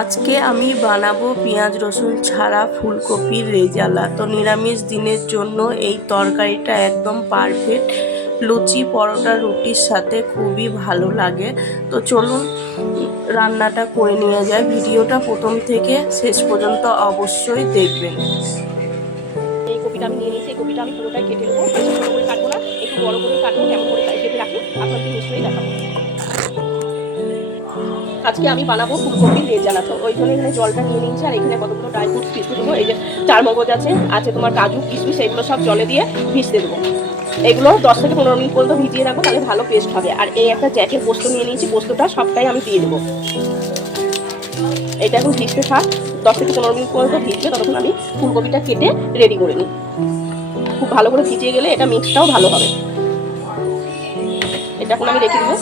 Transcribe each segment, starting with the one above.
আজকে আমি বানাবো পেঁয়াজ, রসুন ছাড়া ফুলকপির রেজালা। তো নিরামিষ দিনের জন্য এই তরকারিটা একদম পারফেক্ট লুচি, পরোটা, রুটির সাথে খুবই ভালো লাগে। তো চলুন রান্নাটা করে নিয়ে যায় ভিডিওটা প্রথম থেকে শেষ পর্যন্ত অবশ্যই দেখবেন। আমি নিয়ে নিয়েছি। এই কপিটা আমি পুরোটাই কেটে নেব। বেশি করে কাটবো না, একটু বড় করে কাটবো, কেমন করে কেটে রাখি। আপনাদের নিশ্চয়ই দেখাবো। আজকে আমি বানাবো ফুলকপি রেজালা তো ওই জন্য এখানে জলটা নিয়ে নিয়েছি আর এখানে কতগুলো ড্রাই ফ্রুটস ভিজতে দেবো এই যে চার মগজ আছে আছে তোমার কাজু, কিশমিশ, এগুলো সব জলে দিয়ে ভিজতে দেবো। এগুলো দশ থেকে পনেরো মিনিট পর্যন্ত ভিজিয়ে রাখব, তাহলে ভালো পেস্ট হবে। আর এই একটা জ্যাকের পোস্ত নিয়ে নিয়েছি, পোস্তটা সবটাই আমি দিয়ে দেবো। এটা এখন ভিজতে থাক, দশ থেকে পনেরো মিনিট পর্যন্ত ভিজবে, ততক্ষণ আমি ফুলকপিটা কেটে রেডি করে নিই। খুব ভালো করে ভিজিয়ে গেলে এটা মিক্সটাও ভালো হবে। এটা এখন আমি রেখে দেবো।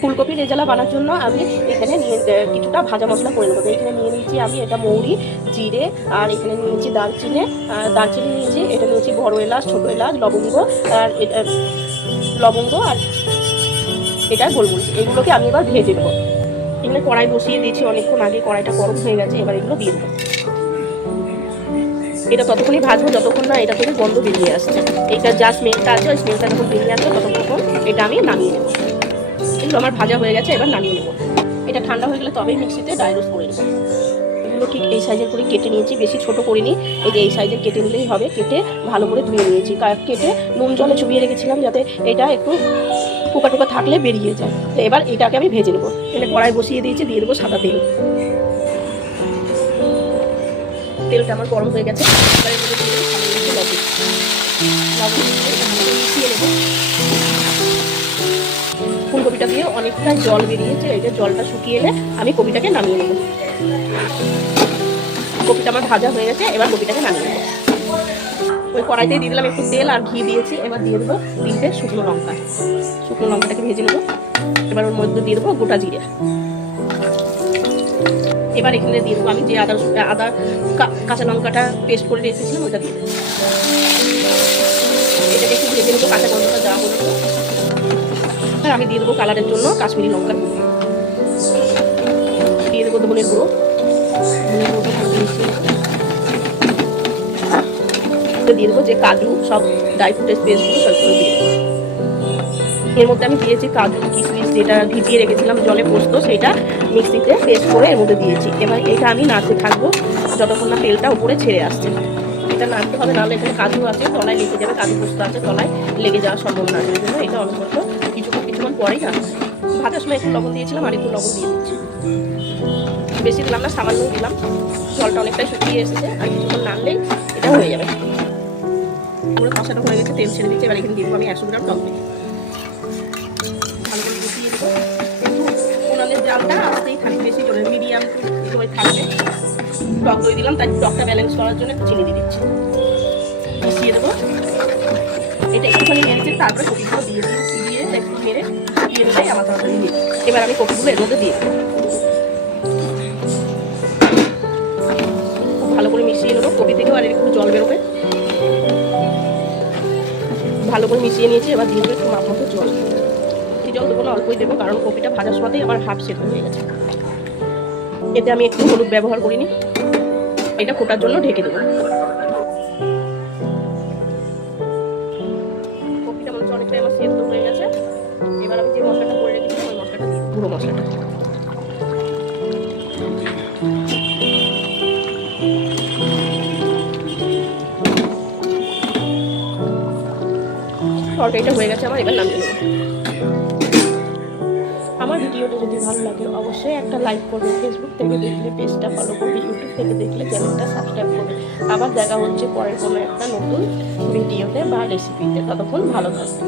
ফুলকপি রেজালা বানার জন্য আমি এখানে নিয়ে কিছুটা ভাজা মশলা করে নেব। এখানে নিয়ে নিয়েছি আমি এটা মৌরি, জিরে, আর এখানে নিয়েছি দারচিনি দারচিনি নিয়েছি, এটা নিয়েছি বড় এলাচ, ছোটো এলাচ, লবঙ্গ, আর এটা লবঙ্গ আর এটা গোলমরিচ। এগুলোকে আমি এবার ভেজে নেব। এখানে কড়াই বসিয়ে দিয়েছি, অনেকক্ষণ আগে কড়াইটা গরম হয়ে গেছে, এবার এগুলো দিয়ে দেবো। এটা ততক্ষণই ভাজবো, যতক্ষণ না এটা থেকে গন্ধ বেরিয়ে আসছে। এইটা যা স্মেলটা আছে, ওই স্মেলটা যখন বেরিয়ে আসবে, ততক্ষণ এটা আমি নামিয়ে নেব। এগুলো আমার ভাজা হয়ে গেছে, এবার নামিয়ে নেব। এটা ঠান্ডা হয়ে গেলে তবেই মিক্সিতে ড্রাই রোস্ট করে নেব। এগুলো ঠিক এই সাইজের করে কেটে নিয়েছি, বেশি ছোট করিনি। এই যে এই সাইজের কেটে নিলেই হবে, কেটে ভালো করে ধুয়ে নিয়েছি। কেটে নুন জলে চুবিয়ে রেখেছিলাম যাতে এটা একটু পোকা টোকা থাকলে বেরিয়ে যায়। তো এবার এটাকে আমি ভেজে নেব। এখানে কড়াই বসিয়ে দিয়েছি, দিয়ে দেবো সাদা তেল। তেলটা আমার গরম হয়ে গেছে। লবণ এটা দিয়ে অনেকটা জল বেরিয়েছে, এই যে জলটা শুকিয়ে এলে আমি কপিটাকে নামিয়ে নেব। কপিটা আমার ভাজা হয়ে গেছে, এবার কপিটাকে নামিয়ে নেব। ওই কড়াইতে দিয়ে দিলাম একটু তেল আর ঘি দিয়েছি, এবার দিয়ে দেবো তিনটে শুকনো লঙ্কা। শুকনো লঙ্কাটাকে ভেজে নেব, এবার ওর মধ্যে দিয়ে দেবো গোটা জিরে। এবার এখানে দিয়ে দেবো আমি যে আদা আদা কাঁচা লঙ্কাটা পেস্ট করে রেখেছিলাম ওটা দিয়ে দেবো। এটাকে একটু ভেজে নেব, কাঁচা লঙ্কাটা দেওয়া হলো। আর আমি দিয়ে দেবো কালারের জন্য কাশ্মীরি লঙ্কা। দিয়ে দেবো ধনের গুঁড়ো। দিয়ে দেবো যে কাজু, সব ড্রাই ফ্রুটের পেস্টগুলো সবগুলো দিয়ে এর মধ্যে আমি দিয়েছি কাজু, কিশমিশ যেটা ভিজিয়ে রেখেছিলাম জলে পোস্ত সেটা মিক্সিতে পেস্ট করে এর মধ্যে দিয়েছি। এবার এটা আমি নাড়তে থাকব যতক্ষণ না তেলটা উপরে ছেড়ে আসছে। এটা নাড়তে হবে, নাহলে এখানে কাজু আছে, তলায় লেগে যাবে, কাজু পোস্ত আছে, তলায় লেগে যাওয়ার সম্ভাবনা আছে। এটা অনবরত পরেই হবে। ভাজার সময় একটু লবণ দিয়েছিলাম আর একটু লবণ দিয়ে দিচ্ছি। বেশি দিলাম না, সামান্য দিলাম। জলটা অনেকটাই শুকিয়ে এসেছে, আর কিছুক্ষণ নাড়লেই এটা হয়ে যাবে। পুরো কষাটা হয়ে গেছে, তেল ছেড়ে দিচ্ছে এবার এখানে দেবো আমি একশো গ্রাম টক দই। দেবো বেশি মিডিয়াম টক দিলাম, তাই টকটা ব্যালেন্স জন্য চিনি দিয়ে দিচ্ছি। মিশিয়ে দেবো। এটা একটুখানি তারপরে দিয়ে দিয়ে মেরে দিয়ে আমার তরকারি এবার আমি কপিগুলো এর মধ্যে দিয়ে ভালো করে মিশিয়ে নেব। কপি থেকেও আর একটু জল বেরোবে। ভালো করে মিশিয়ে নিয়েছি। এবার দিয়ে দেবো একটু মাপ মতো জল। এই জল দেবো না অল্পই দেবো, কারণ কপিটা ভাজার সময়তেই আমার হাফ সেদ্ধ হয়ে গেছে। এতে আমি একটু হলুদ ব্যবহার করিনি। এটা ফোটার জন্য ঢেকে দেবো। পুরো মশলাটা। তরকারিটা হয়ে গেছে, আমার এবার নেব। আমার ভিডিওটা যদি ভালো লাগে, অবশ্যই একটা লাইক করবে ফেসবুক থেকে দেখলে পেজটা ফলো করবে ইউটিউব থেকে দেখলে চ্যানেলটা সাবস্ক্রাইব করবে। আবার দেখা হচ্ছে পরের কোনো একটা নতুন ভিডিওতে বা রেসিপিতে ততক্ষণ ভালো থাকবে।